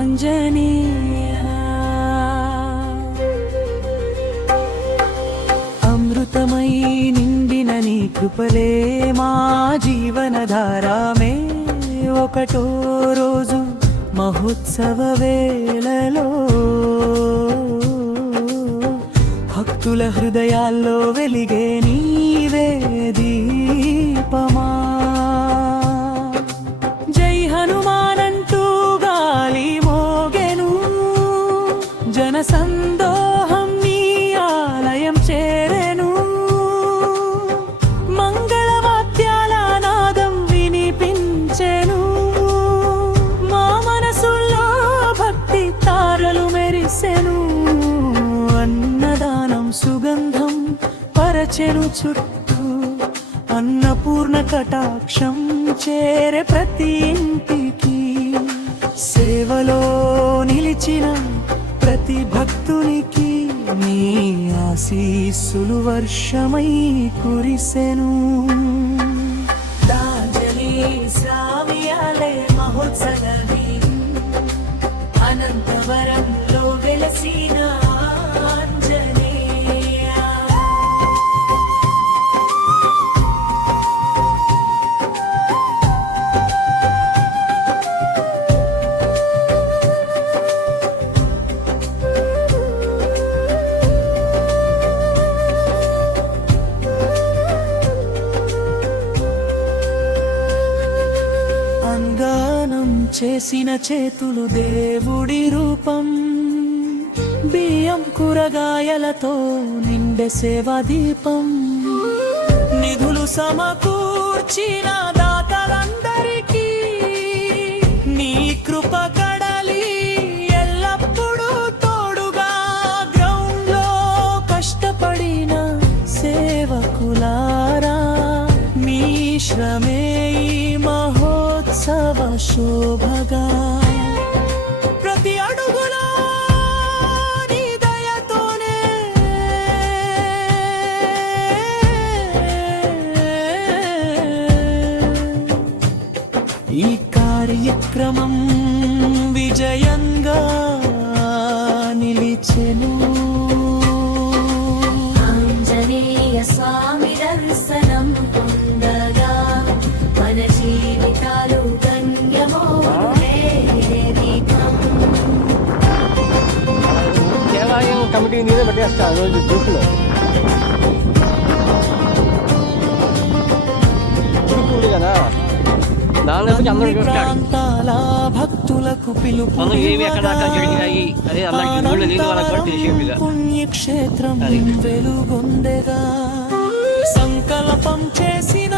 ఆంజనేయ. అమృతమై నిండిన నీ కృపలే మా జీవనధారమే. ఒకటో రోజు మహోత్సవ వేళలో భక్తుల హృదయాల్లో వెలిగే నీవే దీపమా. జై హనుమానంటూ గాలి మోగెను, జన సందోహం నీ ఆలయం చేరెను. మంగళవాద్యాల నాదం వినిపించెను, మా మనసుల్లో భక్తి తారలు మెరిసెను. అన్నదానం సుగంధం పరచెను చుట్టూ, అన్నపూర్ణ కటాక్షం చేరే ప్రతి ఇంటికి. సేవలో నిలిచిన ప్రతి భక్తునికి నీ ఆశీస్సులు వర్షమై కురిసెను. దాంజలి శ్రావ్యాలే మహోత్సవమే, అనంతవరంలో వెలసిన చేసిన చేతులు దేవుడి రూపం. బియ్యం కూరగాయలతో నిండే సేవా దీపం. నిధులు సమకూర్చిన దాతలందరికీ నీ కృప కడలి ఎల్లప్పుడూ తోడుగా. గ్రౌండ్ లో కష్టపడిన సేవకులారా, మీ శ్రమే మహోత్సవ శోభగా. ప్రతి అడుగులో నీ దయతోనే ఈ కార్యక్రమం విజయంగా నిలిచెను. ఆంజనేయ స్వామి దర్శనం పొందగా మన జీవితాలు ధన్యమో. దేవాలయం కమిటీ మీద పెట్టేస్తా రోజు గ్రూప్లో. గ్రూప్ ఉంది కదా, దానిలో అందరూ ప్రాంతాల భక్తులకు పిలుపు. పుణ్యక్షేత్రం వెలుగొందెగా సంకల్పం చేసిన